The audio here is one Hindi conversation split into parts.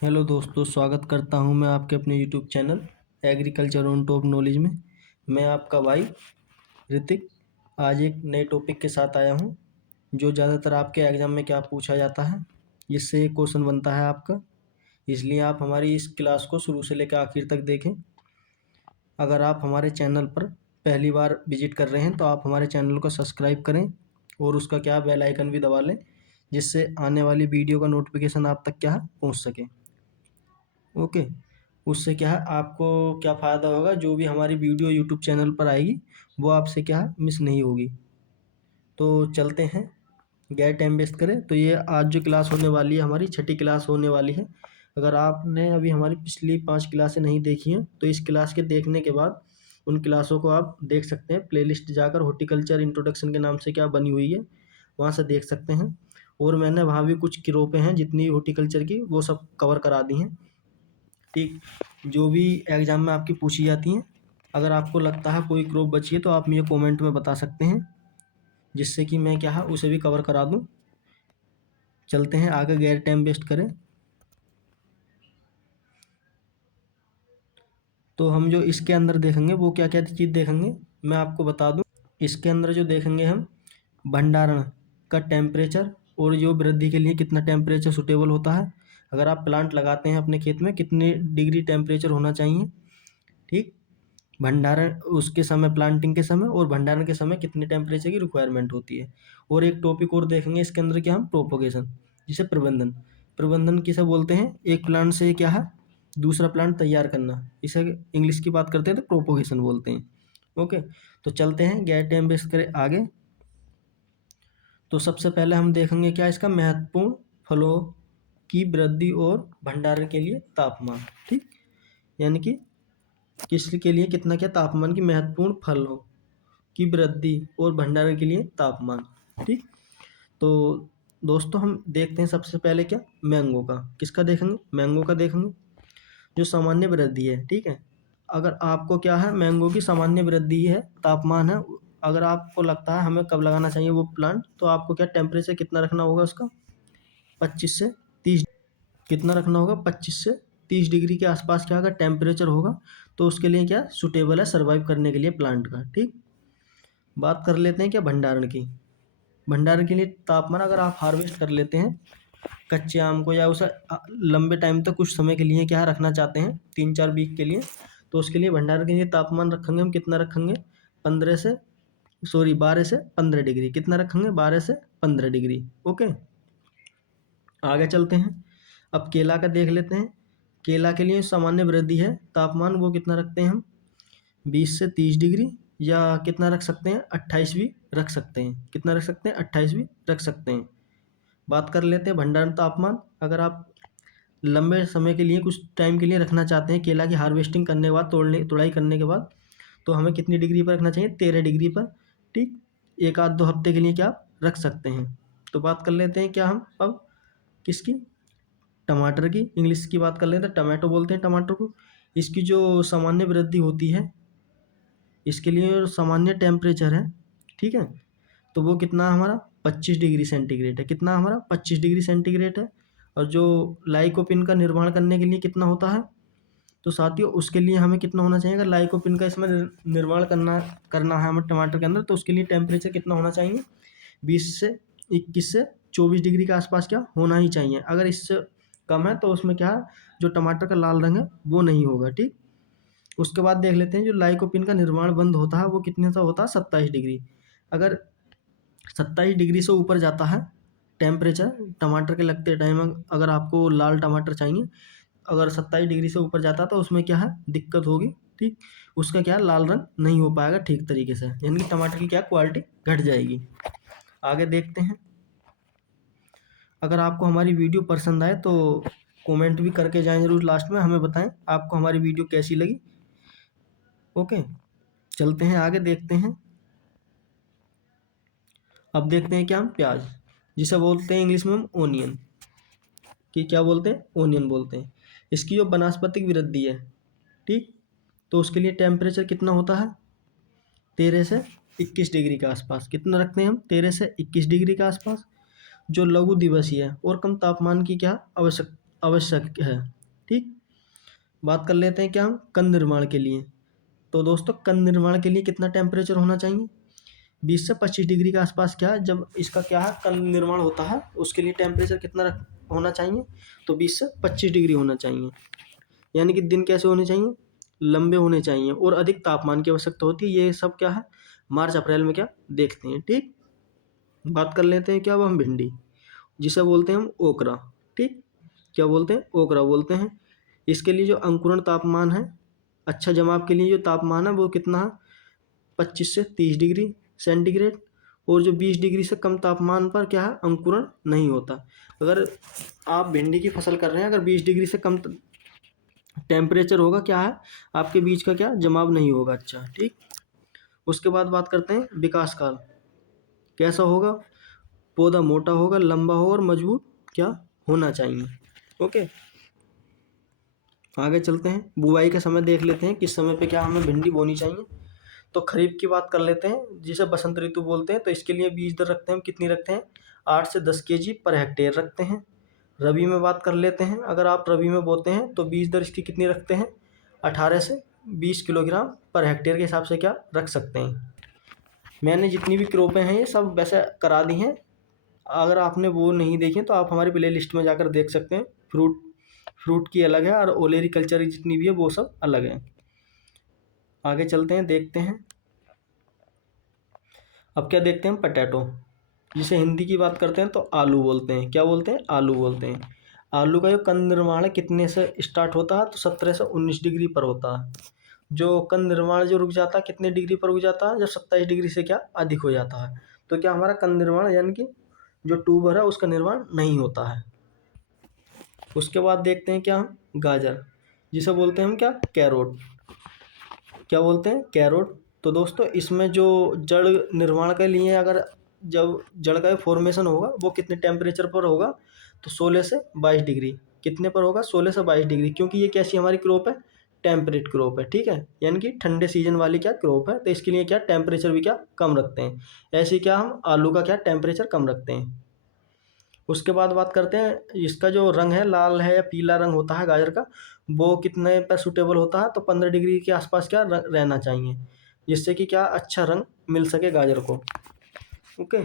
हेलो दोस्तों, स्वागत करता हूं मैं आपके अपने YouTube channel agriculture on top knowledge में। मैं आपका भाई ऋतिक आज एक नए टॉपिक के साथ आया हूं जो ज़्यादातर आपके एग्ज़ाम में क्या पूछा जाता है, जिससे एक क्वेश्चन बनता है आपका। इसलिए आप हमारी इस क्लास को शुरू से लेकर आखिर तक देखें। अगर आप हमारे चैनल पर पहली बार विजिट कर रहे हैं तो आप हमारे चैनल को सब्सक्राइब करें और उसका क्या बेल आइकन भी दबा लें, जिससे आने वाली वीडियो का नोटिफिकेशन आप तक क्या है पहुँच सके। ओके। उससे क्या है आपको क्या फ़ायदा होगा, जो भी हमारी वीडियो यूट्यूब चैनल पर आएगी वो आपसे क्या है मिस नहीं होगी। तो चलते हैं, गैर टाइम वेस्ट करें। तो ये आज जो क्लास होने वाली है हमारी छठी क्लास होने वाली है। अगर आपने अभी हमारी पिछली 5 क्लासें नहीं देखी हैं तो इस क्लास के देखने के बाद उन क्लासों को आप देख सकते हैं। प्लेलिस्ट जाकर हॉर्टिकल्चर इंट्रोडक्शन के नाम से क्या बनी हुई है, वहाँ से देख सकते हैं। और मैंने वहाँ भी कुछ क्रोपें हैं जितनी हॉर्टिकल्चर की, वो सब कवर करा दी हैं। ठीक, जो भी एग्ज़ाम में आपकी पूछी जाती हैं। अगर आपको लगता है कोई क्रॉप बची है तो आप मुझे कमेंट में बता सकते हैं, जिससे कि मैं क्या है उसे भी कवर करा दूं। चलते हैं आगे, गैर टाइम वेस्ट करें। तो हम जो इसके अंदर देखेंगे वो क्या क्या चीज़ देखेंगे मैं आपको बता दूं। इसके अंदर जो देखेंगे हम भंडारण का टेम्परेचर, और जो वृद्धि के लिए कितना टेम्परेचर सूटेबल होता है। अगर आप प्लांट लगाते हैं अपने खेत में कितने डिग्री टेम्परेचर होना चाहिए। ठीक, भंडारण उसके समय, प्लांटिंग के समय और भंडारण के समय कितने टेम्परेचर की रिक्वायरमेंट होती है। और एक टॉपिक और देखेंगे इसके अंदर क्या हम, प्रोपोगेशन, जिसे प्रबंधन प्रबंधन किसे बोलते हैं। एक प्लांट से क्या है दूसरा प्लांट तैयार करना, इसे इंग्लिश की बात करते हैं तो प्रोपोगेशन बोलते हैं। ओके, तो चलते हैं गैर टाइम वेस्ट करें आगे। तो सबसे पहले हम देखेंगे क्या इसका महत्वपूर्ण फलों की वृद्धि और भंडारण के लिए तापमान। ठीक, यानी कि किसके लिए कितना क्या तापमान की महत्वपूर्ण फलों की वृद्धि और भंडारण के लिए तापमान। ठीक, तो दोस्तों हम देखते हैं सबसे पहले क्या, मैंगो का। किसका देखेंगे, मैंगो का देखेंगे जो सामान्य वृद्धि है। ठीक है, अगर आपको क्या है मैंगो की सामान्य वृद्धि है, तापमान है। अगर आपको लगता है हमें कब लगाना चाहिए वो प्लांट, तो आपको क्या टेम्परेचर कितना रखना होगा उसका, 25 से 30। कितना रखना होगा, 25 से 30 डिग्री के आसपास क्या अगर टेम्परेचर होगा तो उसके लिए क्या सूटेबल है सर्वाइव करने के लिए प्लांट का। ठीक, बात कर लेते हैं क्या भंडारण की। भंडारण के लिए तापमान, अगर आप हार्वेस्ट कर लेते हैं कच्चे आम को या उसे लंबे टाइम तक कुछ समय के लिए क्या रखना चाहते हैं, 3-4 वीक के लिए, तो उसके लिए भंडारण के लिए तापमान रखेंगे हम कितना रखेंगे, 12 से 15 डिग्री। कितना रखेंगे, 12 से 15 डिग्री। ओके, आगे चलते हैं। अब केला का देख लेते हैं। केला के लिए सामान्य वृद्धि है तापमान, वो कितना रखते हैं हम, 20 से 30 डिग्री, या कितना रख सकते हैं, 28 भी रख सकते हैं। कितना रख सकते हैं, 28 भी रख सकते हैं। बात कर लेते हैं भंडारण तापमान। अगर आप लंबे समय के लिए कुछ टाइम के लिए रखना चाहते हैं केला की हार्वेस्टिंग करने के बाद, तुड़ाई करने के बाद, तो हमें कितनी डिग्री पर रखना चाहिए, 13 डिग्री पर। ठीक, 1 आध 2 हफ्ते के लिए क्या आप रख सकते हैं। तो बात कर लेते हैं क्या हम अब किसकी, टमाटर की। इंग्लिश की बात कर लेते हैं, टमाटो बोलते हैं टमाटर को। इसकी जो सामान्य वृद्धि होती है, इसके लिए सामान्य टेम्परेचर है, ठीक है, तो वो कितना हमारा 25 डिग्री सेंटीग्रेड है। कितना हमारा 25 डिग्री सेंटीग्रेड है। और जो लाइकोपिन का निर्माण करने के लिए कितना होता है, तो साथियों उसके लिए हमें कितना होना चाहिए, अगर लाइकोपिन का इसमें निर्माण करना है हमें टमाटर के अंदर, तो उसके लिए टेम्परेचर कितना होना चाहिए, 20 से 21 से 24 डिग्री के आसपास क्या होना ही चाहिए। अगर इससे कम है तो उसमें क्या है, जो टमाटर का लाल रंग है वो नहीं होगा। ठीक, उसके बाद देख लेते हैं जो लाइकोपिन का निर्माण बंद होता है वो कितने सा होता है, 27 डिग्री। अगर 27 डिग्री से ऊपर जाता है टेम्परेचर टमाटर के लगते टाइम, अगर आपको लाल टमाटर चाहिए, अगर 27 डिग्री से ऊपर जाता है तो उसमें क्या है दिक्कत होगी। ठीक, उसका क्या लाल रंग नहीं हो पाएगा ठीक तरीके से, यानी कि टमाटर की क्या क्वालिटी घट जाएगी। आगे देखते हैं। अगर आपको हमारी वीडियो पसंद आए तो कमेंट भी करके जाएं जरूर, लास्ट में हमें बताएं आपको हमारी वीडियो कैसी लगी। ओके, चलते हैं आगे देखते हैं। अब देखते हैं क्या हम प्याज, जिसे बोलते हैं इंग्लिश में हम ओनियन, कि क्या बोलते हैं, ओनियन बोलते हैं। इसकी जो वनस्पतिक वृद्धि है, ठीक, तो उसके लिए टेम्परेचर कितना होता है, 13 से 21 डिग्री के आसपास। कितना रखते हैं हम, 13 से 21 डिग्री के आसपास। जो लघु दिवसीय है और कम तापमान की क्या आवश्यक है। ठीक, बात कर लेते हैं क्या हम कंद निर्माण के लिए। तो दोस्तों कंद निर्माण के लिए कितना टेम्परेचर होना चाहिए? 20 से 25 डिग्री के आसपास क्या है, जब इसका क्या है कंद निर्माण होता है उसके लिए टेम्परेचर कितना होना चाहिए? तो 20 से 25 डिग्री होना चाहिए। यानी कि दिन कैसे होने चाहिए? लंबे होने चाहिए और अधिक तापमान की आवश्यकता होती है। ये सब क्या है मार्च अप्रैल में क्या देखते हैं। ठीक, बात कर लेते हैं क्या अब हम भिंडी, जिसे बोलते हैं हम ओकरा। ठीक, क्या बोलते हैं? ओकरा बोलते हैं। इसके लिए जो अंकुरण तापमान है, अच्छा जमाव के लिए जो तापमान है वो कितना है? 25 से 30 डिग्री सेंटीग्रेड। और जो 20 डिग्री से कम तापमान पर क्या है अंकुरण नहीं होता। अगर आप भिंडी की फसल कर रहे हैं, अगर 20 डिग्री से कम टेम्परेचर होगा क्या है आपके बीज का क्या जमाव नहीं होगा अच्छा। ठीक, उसके बाद बात करते हैं विकास काल कैसा होगा? पौधा मोटा होगा, लंबा होगा और मजबूत क्या होना चाहिए। ओके, आगे चलते हैं। बुआई का समय देख लेते हैं, किस समय पे क्या हमें भिंडी बोनी चाहिए। तो खरीफ की बात कर लेते हैं, जिसे बसंत ऋतु बोलते हैं। तो इसके लिए बीज दर रखते हैं हम, कितनी रखते हैं? 8 से 10 केजी पर हेक्टेयर रखते हैं। रबी में बात कर लेते हैं, अगर आप रबी में बोते हैं तो बीज दर इसकी कितनी रखते हैं? 18 से 20 किलोग्राम पर हेक्टेयर के हिसाब से क्या रख सकते हैं। मैंने जितनी भी क्रोपें हैं ये सब वैसे करा दी हैं। अगर आपने वो नहीं देखी तो आप हमारी प्ले लिस्ट में जाकर देख सकते हैं। फ्रूट की अलग है और ओलेरी कल्चर की जितनी भी है वो सब अलग है। आगे चलते हैं, देखते हैं अब क्या देखते हैं। पटैटो, जिसे हिंदी की बात करते हैं तो आलू बोलते हैं। क्या बोलते हैं? आलू बोलते हैं। आलू का जो कंद निर्माण है कितने से स्टार्ट होता है? तो 17 से 19 डिग्री पर होता है। जो कंद निर्माण जो रुक जाता है कितने डिग्री पर रुक जाता है? जब 27 डिग्री से क्या अधिक हो जाता है। तो क्या हमारा कंद निर्माण यानी कि जो ट्यूबर है उसका निर्माण नहीं होता है। उसके बाद देखते हैं क्या हम गाजर, जिसे बोलते हैं हम क्या कैरोट। क्या बोलते हैं? कैरोट। तो दोस्तों इसमें जो जड़ निर्माण के लिए अगर जब जड़ का फॉर्मेशन होगा वो कितने टेम्परेचर पर होगा? तो 16 से 22 डिग्री। कितने पर होगा? 16 से 22 डिग्री, क्योंकि ये कैसी हमारी क्रॉप है? टेम्परेट क्रॉप है। ठीक है, यानी कि ठंडे सीजन वाली क्या क्रॉप है, तो इसके लिए क्या टेम्परेचर भी क्या कम रखते हैं। ऐसे क्या हम आलू का क्या टेम्परेचर कम रखते हैं। उसके बाद बात करते हैं इसका जो रंग है लाल है या पीला रंग होता है गाजर का, वो कितने पर सूटेबल होता है? तो 15 डिग्री के आसपास क्या रहना चाहिए, जिससे कि क्या अच्छा रंग मिल सके गाजर को। ओके,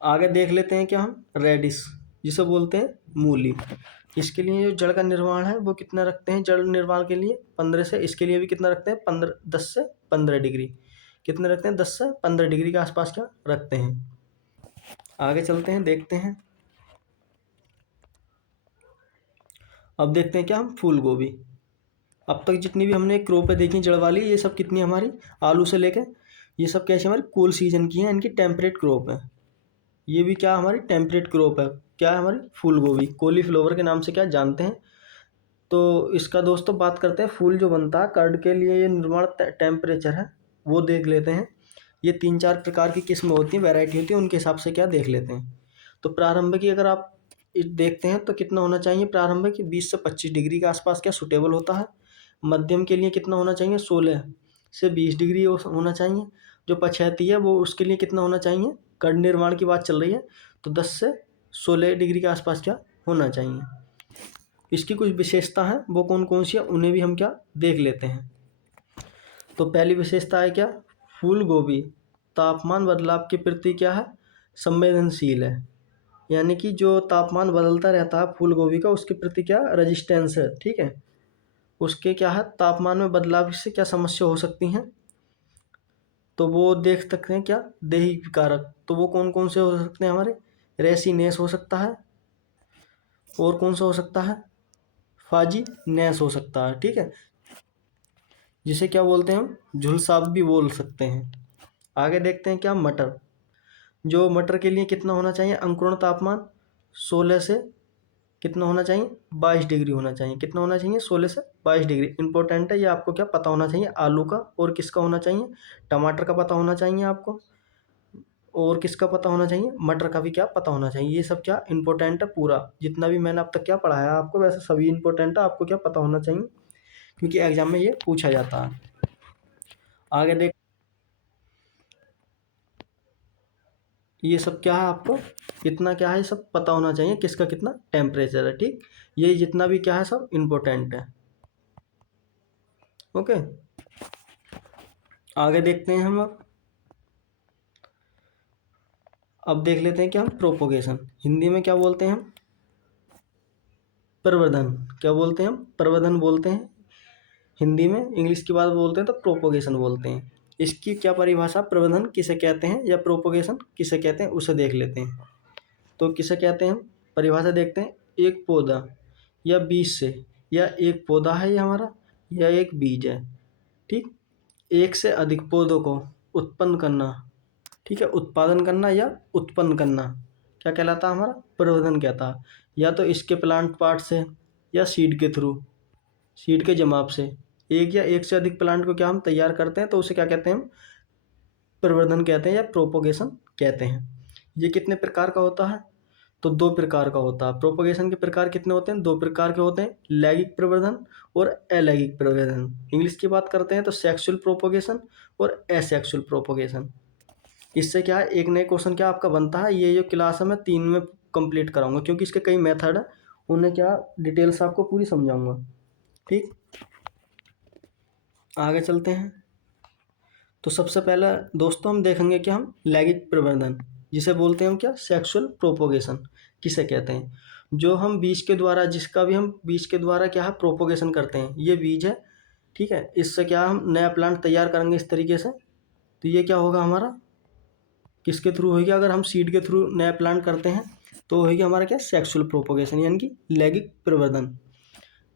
आगे देख लेते हैं क्या हम रेडिश, जिसे बोलते हैं मूली। इसके लिए जो जड़ का निर्माण है वो कितना रखते हैं? जड़ निर्माण के लिए 15 से, इसके लिए भी कितना रखते हैं? 15 10 से 15 डिग्री। कितने रखते हैं? 10 से 15 डिग्री के आसपास क्या रखते हैं। आगे चलते हैं, देखते हैं। अब देखते हैं क्या हम फूल गोभी। अब तक जितनी भी हमने क्रॉपें देखी जड़ वाली, ये सब कितनी हमारी आलू से लेकर ये सब कैसे हमारी कूल सीजन की हैं, इनकी टेम्परेट क्रॉप है। ये भी क्या हमारी टेम्परेट क्रॉप है। क्या है हमारी? फूल गोभी, कॉलीफ्लावर के नाम से क्या जानते हैं। तो इसका दोस्तों बात करते हैं, फूल जो बनता है कर्ड के लिए ये निर्माण टेम्परेचर है वो देख लेते हैं। ये 3-4 प्रकार की किस्म होती हैं, वैरायटी होती है, उनके हिसाब से क्या देख लेते हैं। तो प्रारंभ की अगर आप देखते हैं तो कितना होना चाहिए प्रारंभ की? 20 से 25 डिग्री के आसपास क्या सूटेबल होता है। मध्यम के लिए कितना होना चाहिए? 16 से 20 डिग्री होना चाहिए। जो पछैती है वो उसके लिए कितना होना चाहिए? कर्ण निर्माण की बात चल रही है तो 10 से 16 डिग्री के आसपास क्या होना चाहिए। इसकी कुछ विशेषता है, वो कौन कौन सी है उन्हें भी हम क्या देख लेते हैं। तो पहली विशेषता है क्या? फूल गोभी तापमान बदलाव के प्रति क्या है? संवेदनशील है। यानी कि जो तापमान बदलता रहता है फूल गोभी का उसके प्रति क्या रेजिस्टेंस है। ठीक है, उसके क्या है तापमान में बदलाव से क्या समस्या हो सकती हैं। तो वो देख सकते हैं क्या देही कारक। तो वो कौन कौन से हो सकते हैं हमारे? रेसिनेस हो सकता है, और कौन सा हो सकता है? फाजीनेस हो सकता है। ठीक है, जिसे क्या बोलते हैं हम झुलसाव भी बोल सकते हैं। आगे देखते हैं क्या मटर। जो मटर के लिए कितना होना चाहिए अंकुरण तापमान? 16 से कितना होना चाहिए? 22 डिग्री होना चाहिए। कितना होना चाहिए? 16 से 22 डिग्री। इंपॉर्टेंट है ये, आपको क्या पता होना चाहिए आलू का और किसका होना चाहिए? टमाटर का पता होना चाहिए आपको, और किसका पता होना चाहिए? मटर का भी क्या पता होना चाहिए। ये सब क्या इंपॉर्टेंट है, पूरा जितना भी मैंने अब तक क्या पढ़ाया आपको वैसे सभी इंपॉर्टेंट है, आपको क्या पता होना चाहिए, क्योंकि एग्जाम में ये पूछा जाता है। आगे देख ये सब क्या है, आपको इतना क्या है सब पता होना चाहिए, किसका कितना टेम्परेचर है। ठीक, ये जितना भी क्या है सब इम्पोर्टेंट है। ओके, आगे देखते हैं हम। अब देख लेते हैं कि हम प्रोपोगेशन हिंदी में क्या बोलते हैं हम, प्रवर्धन। क्या बोलते हैं हम, प्रवर्धन बोलते हैं हिंदी में। इंग्लिश की बात बोलते हैं तो प्रोपोगेशन बोलते हैं। इसकी क्या परिभाषा, प्रवर्धन किसे कहते हैं या प्रोपोगेशन किसे कहते हैं, उसे देख लेते हैं। तो किसे कहते हैं हम, परिभाषा देखते हैं। एक पौधा या बीज से, या एक पौधा है ये हमारा, या एक बीज है। ठीक, एक से अधिक पौधों को उत्पन्न करना, ठीक है, उत्पादन करना या उत्पन्न करना, क्या कहलाता है हमारा, प्रवर्धन कहता है। या तो इसके प्लांट पार्ट से, या सीड के थ्रू, सीड के जमाव से। एक या एक से अधिक प्लांट को क्या हम तैयार करते हैं तो उसे क्या कहते हैं हम, प्रवर्धन कहते हैं या प्रोपोगेशन कहते हैं। ये कितने प्रकार का होता है, तो दो प्रकार का होता है। प्रोपोगेशन के प्रकार कितने होते हैं, दो प्रकार के होते हैं, लैंगिक प्रवर्धन और अलैंगिक प्रवर्धन। इंग्लिश की बात करते हैं तो सेक्सुअल प्रोपोगेशन और एसेक्सुअल प्रोपोगेशन। इससे क्या है, एक नए क्वेश्चन क्या आपका बनता है, ये जो क्लास है मैं 3 में कंप्लीट कराऊंगा, क्योंकि इसके कई मेथड है, उन्हें क्या डिटेल्स आपको पूरी समझाऊंगा। ठीक, आगे चलते हैं। तो सबसे पहला दोस्तों हम देखेंगे कि हम लैंगिक प्रवर्धन, जिसे बोलते हैं हम क्या, सेक्सुअल प्रोपोगेशन किसे कहते हैं। जो हम बीज के द्वारा, जिसका भी हम बीज के द्वारा क्या है प्रोपोगेशन करते हैं, ये बीज है। ठीक है, इससे क्या हम नया प्लांट तैयार करेंगे इस तरीके से। तो ये क्या होगा हमारा, किसके थ्रू होगी, अगर हम सीड के थ्रू नया प्लांट करते हैं तो होगी हमारा क्या, सेक्सुअल प्रोपोगेशन यानी कि लैंगिक प्रवर्धन।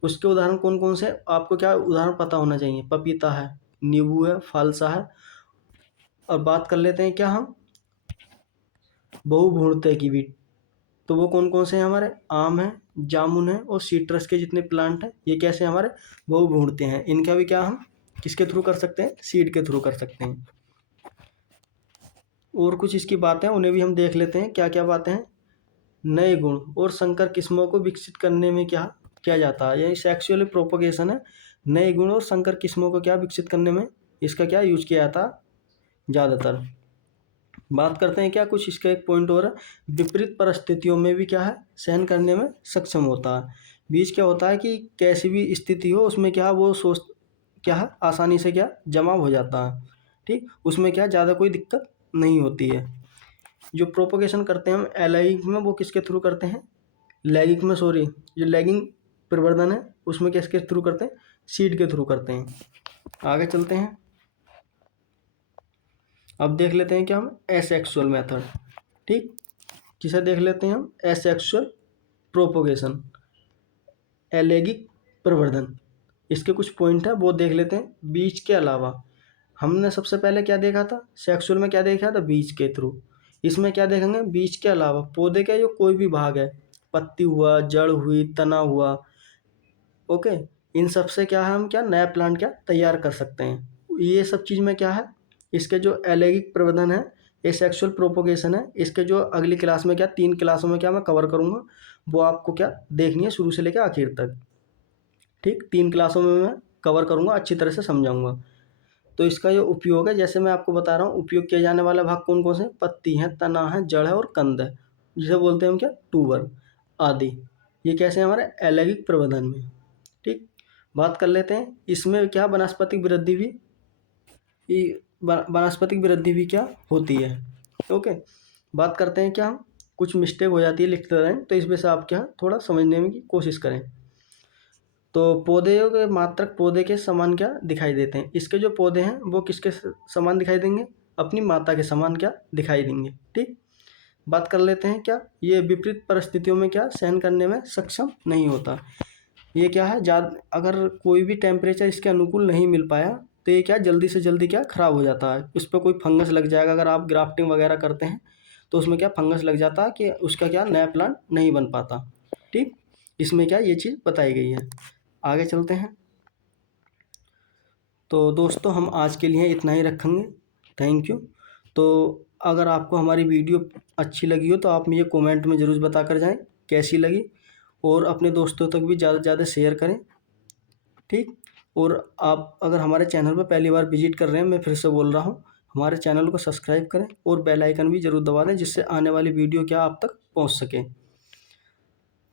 उसके उदाहरण कौन कौन से आपको क्या उदाहरण पता होना चाहिए, पपीता है, नींबू है, फालसा है। और बात कर लेते हैं क्या हम बहुभुर्ते की भी, तो वो कौन कौन से हैं हमारे, आम है, जामुन है, और सीट्रस के जितने प्लांट हैं ये कैसे हमारे बहुभुर्ते हैं। इनका भी क्या हम किसके थ्रू कर सकते हैं, सीड के थ्रू कर सकते हैं। और कुछ इसकी बातें उन्हें भी हम देख लेते हैं, क्या क्या बातें हैं। नए गुण और संकर किस्मों को विकसित करने में क्या किया जाता है, यही सेक्सुअल प्रोपोगेशन है। नए गुण और संकर किस्मों को क्या विकसित करने में इसका क्या यूज किया जाता है ज़्यादातर। बात करते हैं क्या कुछ इसका एक पॉइंट और है, विपरीत परिस्थितियों में भी क्या है सहन करने में सक्षम होता है। बीज क्या होता है कि कैसी भी स्थिति हो उसमें क्या वो सोच क्या है आसानी से क्या जमा हो जाता है। ठीक, उसमें क्या ज़्यादा कोई दिक्कत नहीं होती है। जो प्रोपोगेशन करते हैं हम एलैंगिक में, वो किसके थ्रू करते हैं, लैंगिक में सॉरी, जो लैंगिंग प्रवर्धन है उसमें किसके थ्रू करते हैं, सीड के थ्रू करते हैं। आगे चलते हैं। अब देख लेते हैं कि हम एसेक्सुअल मेथड। ठीक, जिसे देख लेते हैं हम एसेक्सुअल प्रोपोगेशन, अलैंगिक प्रवर्धन। इसके कुछ पॉइंट है वो देख लेते हैं। बीज के अलावा हमने सबसे पहले क्या देखा था, सेक्सुअल में क्या देखा था, बीज के थ्रू। इसमें क्या देखेंगे, बीज के अलावा पौधे का जो कोई भी भाग है, पत्ती हुआ, जड़ हुई, तना हुआ, ओके, इन सब से क्या है हम क्या नया प्लांट क्या तैयार कर सकते हैं। ये सब चीज़ में क्या है, इसके जो अलैंगिक प्रवर्धन है, ये सेक्सुअल प्रोपोगेशन है, इसके जो अगली क्लास में क्या 3 क्लासों में क्या मैं कवर करूँगा, वो आपको क्या देखनी है शुरू से लेकर आखिर तक। ठीक, 3 क्लासों में मैं कवर करूँगा, अच्छी तरह से समझाऊँगा। तो इसका जो उपयोग है, जैसे मैं आपको बता रहा हूँ, उपयोग किया जाने वाला भाग कौन कौन से, पत्ती है, तना है, जड़ है और कंद है, जिसे बोलते हैं हम क्या टूबर आदि। ये कैसे हमारे अलैंगिक प्रवर्धन में। ठीक, बात कर लेते हैं इसमें क्या वनस्पतिक वृद्धि भी, वनस्पतिक वृद्धि भी क्या होती है। ओके, बात करते हैं क्या हम कुछ मिस्टेक हो जाती है लिखते रहें, तो इस वजह से आप क्या थोड़ा समझने में की कोशिश करें। तो पौधे के मात्रक पौधे के समान क्या दिखाई देते हैं, इसके जो पौधे हैं वो किसके समान दिखाई देंगे, अपनी माता के समान क्या दिखाई देंगे। ठीक, बात कर लेते हैं क्या ये विपरीत परिस्थितियों में क्या सहन करने में सक्षम नहीं होता। ये क्या है, अगर कोई भी टेम्परेचर इसके अनुकूल नहीं मिल पाया तो ये क्या जल्दी से जल्दी क्या ख़राब हो जाता है, उस पर कोई फंगस लग जाएगा। अगर आप ग्राफ्टिंग वगैरह करते हैं तो उसमें क्या फंगस लग जाता है कि उसका क्या नया प्लांट नहीं बन पाता। ठीक, इसमें क्या ये चीज़ बताई गई है। आगे चलते हैं। तो दोस्तों हम आज के लिए इतना ही रखेंगे, थैंक यू। तो अगर आपको हमारी वीडियो अच्छी लगी हो तो आप मुझे कमेंट में ज़रूर बता कर जाएँ कैसी लगी, और अपने दोस्तों तक भी ज़्यादा से ज़्यादा शेयर करें। ठीक, और आप अगर हमारे चैनल पर पहली बार विजिट कर रहे हैं, मैं फिर से बोल रहा हूँ, हमारे चैनल को सब्सक्राइब करें और बेल आइकन भी ज़रूर दबा दें, जिससे आने वाली वीडियो क्या आप तक पहुंच सके।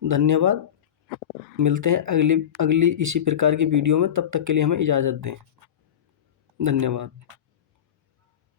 धन्यवाद। मिलते हैं अगली इसी प्रकार की वीडियो में, तब तक के लिए हमें इजाज़त दें। धन्यवाद।